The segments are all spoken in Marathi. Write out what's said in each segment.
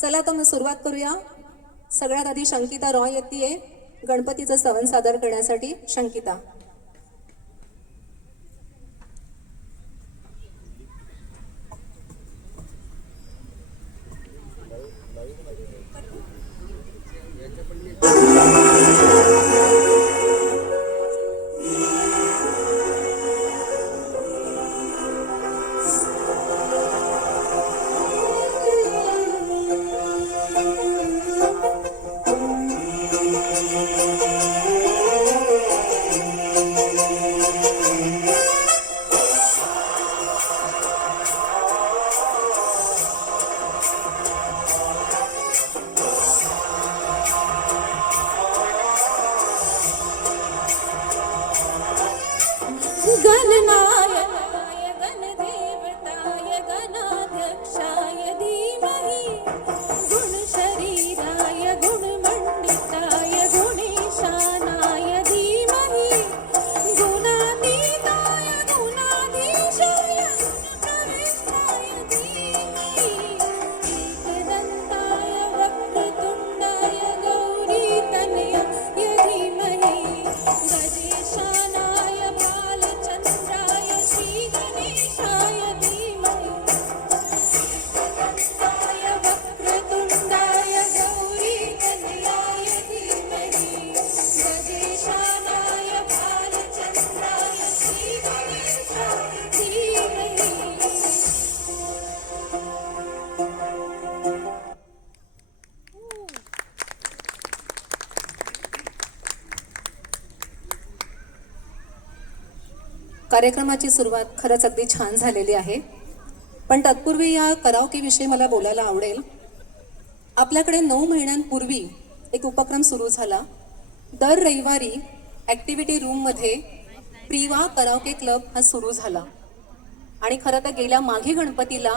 चला तर मग सुरुवात करूया. सगळ्यात आधी शंकिता रॉय येते गणपतीचं स्तवन सादर करण्यासाठी. शंकिता. गणनायकाय गणदेवताय गणाध्यक्षाय धीमहि गुणशरीराय गुणमण्डिताय गुणेशानाय धीमहि गुणातीताय गुणाधीशाय गुणप्रविष्टाय धीमहि एकदन्ताय वक्रतुण्डाय गौरीतनयाय धीमहि गजेशानाय बालचन्द्राय श्रीगणेशाय धीमहि एकदन्ताय वक्रतुण्डाय गौरीतनयाय धीमहि गजेशानाय बालचन्द्राय श्रीगणेशाय धीमहि. कार्यक्रमाची सुरुवात खरंच अगदी छान झालेली आहे. पण तत्पूर्वी या कराओके विषयी मला बोलायला आवडेल. आपल्याकडे 9 महिन्यांपूर्वी एक उपक्रम सुरू झाला. दर रविवारी ॲक्टिव्हिटी रूममध्ये प्रिवा कराओके क्लब हा सुरू झाला. आणि खरं तर गेल्या माघी गणपतीला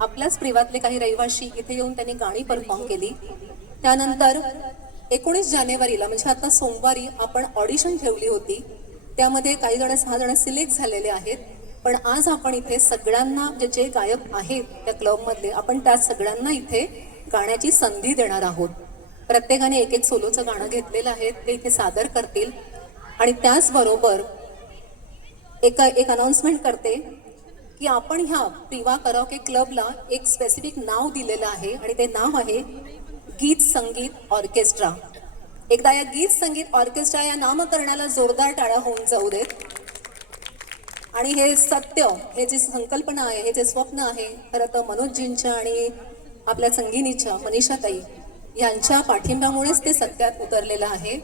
आपल्याच प्रिवातले काही रहिवाशी इथे येऊन त्यांनी गाणी परफॉर्म केली. त्यानंतर 19 जानेवारीला म्हणजे आता सोमवारी आपण ऑडिशन ठेवली होती. त्यामध्ये काही जण 6 जण सिलेक्ट झालेले आहेत. पण आज आपण इथे सगळ्यांना जे गायक आहेत त्या क्लबमधले आपण त्या सगळ्यांना इथे गाण्याची संधी देणार आहोत. प्रत्येकाने एक एक सोलोचं गाणं घेतलेलं आहे ते इथे सादर करतील. आणि त्याचबरोबर एक अनाउन्समेंट करते की आपण ह्या प्रिवा कराओके क्लबला एक स्पेसिफिक नाव दिलेलं आहे आणि ते नाव आहे गीत संगीत ऑर्केस्ट्रा. एकदा या गीत संगीत ऑर्केस्ट्रा या नामकरणाला जोरदार टाळ्या होऊन जाऊ देत. आणि हे सत्य, हे जी संकल्पना आहे, हे जे स्वप्न आहे, खरं तर मनोजजींच्या आणि आपल्या संगीनीच्या मनीषाताई यांच्या पाठिंब्यामुळेच ते सत्यात उतरलेलं आहे.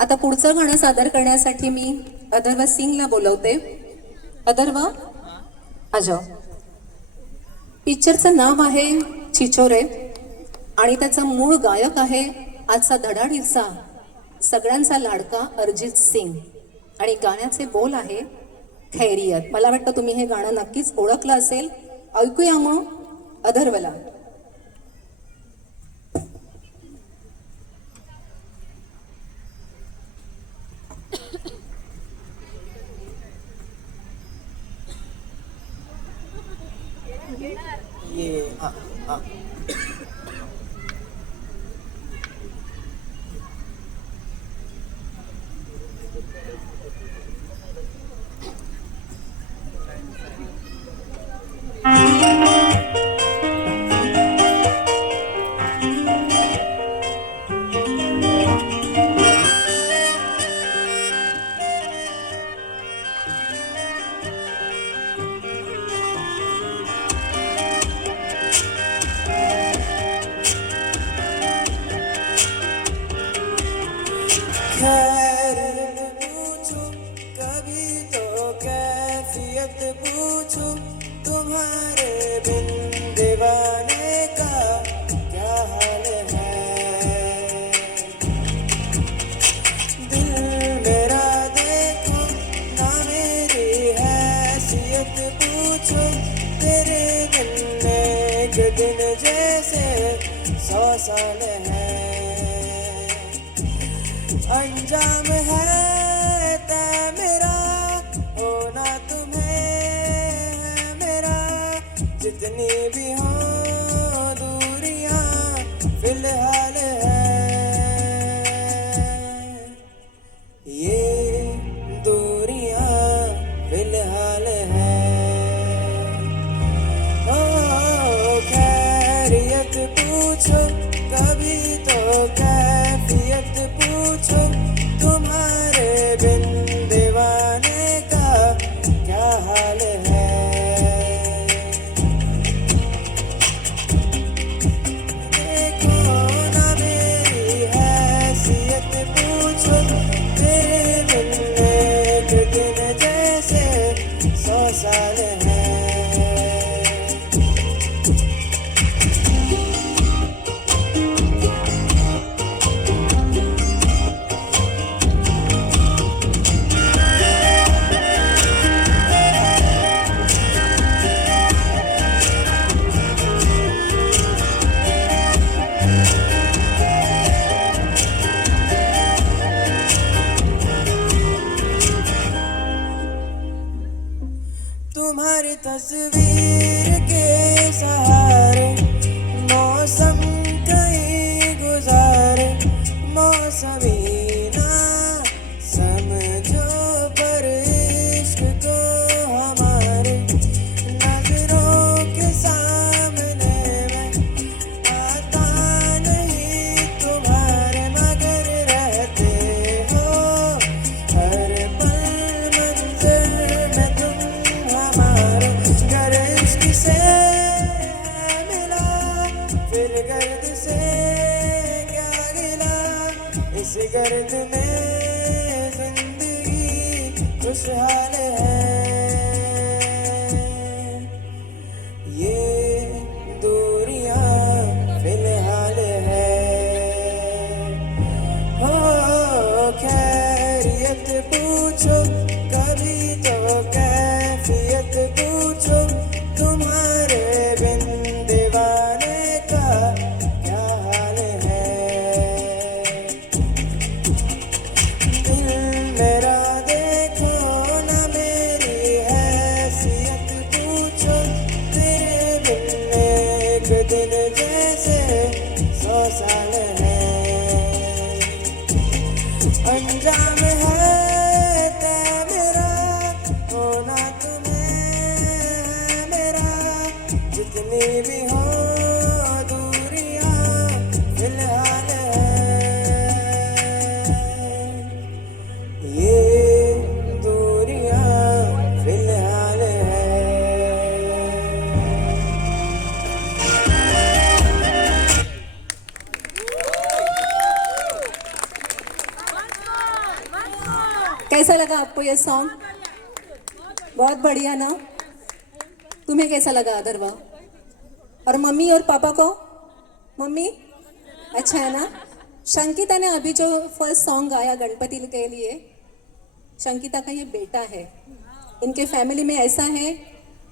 आता पुढचं गाणं सादर करण्यासाठी मी अथर्व सिंगला बोलवते. अथर्व आजा. पिक्चरचं नाव आहे छिछोरे आणि त्याचा मूळ गायक आहे आजचा धडाडीचा सगळ्यांचा लाडका अरिजित सिंग आणि गाण्याचे बोल आहे खैरियत. मला वाटतं तुम्ही हे गाणं नक्कीच ओळखलं असेल. ऐकूया मग अथर्वला. खैरियत पूछो कभी तो कैफियत पूछो तुम्हारे बिन दीवाने का क्या हाल है. दिल मेरा देखो ना मेरी हैसियत पूछो तेरे बिन एक दिन जैसे 100 साल है. अंजाम है तय मेरा होना तुम्हें है मेरा जितनी भी हो दूरियां फिलहाल है। ये दूरियां फिलहाल है। ओ खैरियत पूछो कभी तो कैफियत पूछो, तुम्हारे बिन दीवाने का क्या हाल है। देखो ना मेरी हैसियत पूछो, तेरे बिन एक दिन जैसे 100 साल है। तुम्हारी तस्वीर के सहारे मौसम कहीं गुजारे, मौसमी ना समझो पर इश्क को हमारे, नजरों के सामने मैं आता नहीं तुम्हारे, मगर रहते हो हर पल मंज़िल में तुम हमारे। गर इश्क से है मिला फिर गर्द से क्या गिला, इस गर्द में जिंदगी खुशहाल है। ये दूरियां फिलहाल है। हो खैरियत पूछो कभी तो कैफियत पूछो, तुम्हारे बिन दीवाने का क्या हाल है। दिल मेरा देखो ना मेरी हैसियत पूछो, तेरे बिन एक दिन जैसे 100 साल है। अंजाम है तय मेरा, होना तुम्हें है मेरा, जितनी भी हो दूरियां फिलहाल है। ये दूरियां फिलहाल है। कैसा लगा आपको ये सॉन्ग? बहुत बढ़िया ना? तुम्हें कैसा लगा अथर्वा? और मम्मी और पापा को? मम्मी अच्छा है ना? शंकिता ने अभी जो फर्स्ट सॉन्ग गाया गणपति के लिए, शंकिता का ये बेटा है। इनके फैमिली में ऐसा है,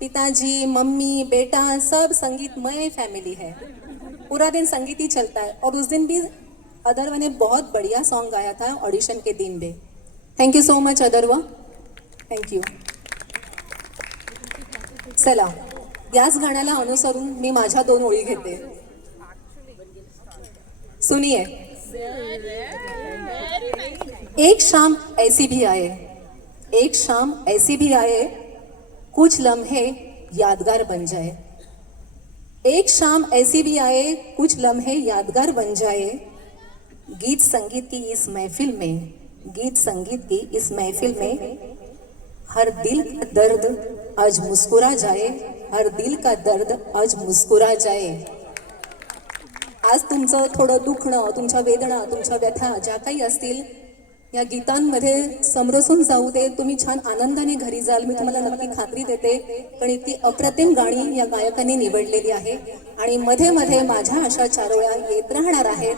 पिताजी मम्मी बेटा सब संगीतमय फैमिली है, पूरा दिन संगीत ही चलता है। और उस दिन भी अथर्वा ने बहुत बढ़िया सॉन्ग गाया था ऑडिशन के दिन भी। Thank you so much Atharva, thank you. चला याच गाण्याला अनुसरून मी माझ्या 2 ओळी घेते, सुनिए। एक शाम ऐसी भी आए, एक शाम ऐसी भी आए, कुछ लम्हे यादगार बन जाए। एक शाम ऐसी भी आए, कुछ लम्हे यादगार बन जाए। गीत संगीत की इस महफिल में, गीत संगीत की इस महफिल में हर दिल का दर्द आज मुस्कुरा जाए, हर दिल का दर्द आज मुस्कुरा जाए। आज तुमचं थोडं दुखणं, तुमच्या वेदना, तुमच्या व्यथा ज्या काही असतील या गीतांमध्ये समरसून जाऊ दे, तुम्ही छान आनंदाने घरी जाल, मी तुम्हाला नक्की खात्री देते। पण इतकी अप्रतिम गाणी या गायकांनी निवडलेली आहे आणि मध्ये मध्ये माझ्या अशा चारोळ्या येत राहणार आहेत।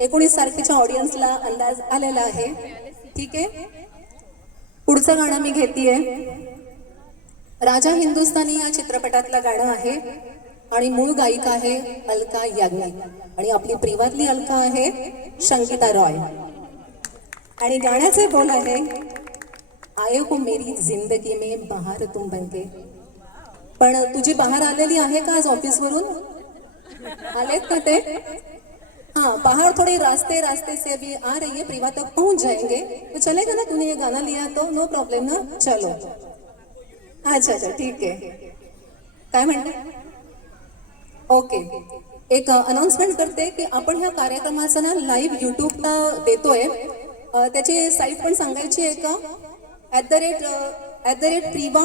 19 तारखेच्या ऑडियन्सला अंदाज आलेला आहे, ठीक आहे। पुढचं गाणं मी घेतेय, राजा हिंदुस्तानी या चित्रपटातलं गाणं आहे आणि मूळ गायिका आहे अलका याग्निक आणि आपली प्रिवातली अलका आहे शंकिता रॉय आणि गाण्याचे बोल आहे, आए हो मेरी जिंदगी में बहार तुम बनके। पण तुझी बहार आलेली आहे का आज ऑफिसवरून? आलेत का ते? हाँ, पहाड़ थोड़े रास्ते रास्ते से अभी आ रही है, प्रीवा तक पहुंच जाएंगे तो चलेगा ना? तूने ये गाना लिया तो नो प्रॉब्लेम ना? चलो, अच्छा अच्छा ठीक आहे. काय म्हणते? ओके, एक अनाउन्समेंट करते की आपण ह्या कार्यक्रमाचं ना लाईव्ह यूट्यूबला देतोय. त्याची साईट पण सांगायची आहे का? @ प्रिवा_,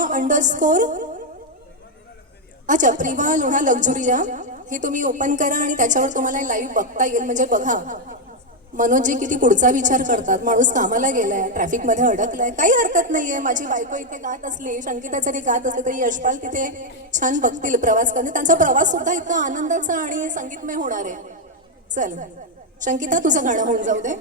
अच्छा, प्रिवा लोढा लक्झुरिया हे तुम्ही ओपन करा आणि त्याच्यावर तुम्हाला लाईव्ह बघता येईल. म्हणजे बघा मनोजजी किती पुढचा विचार करतात. माणूस कामाला गेलाय, ट्रॅफिकमध्ये अडकलाय, काही हरकत नाहीये. माझी बायको इथे गात असली, संगीता जरी गात असली तरी यशपाल तिथे छान बघतील प्रवास करणे. त्यांचा प्रवास सुद्धा इतका आनंदाचा आणि संगीतमय होणार आहे. चल संगीता, तुझं गाणं होऊन जाऊ दे.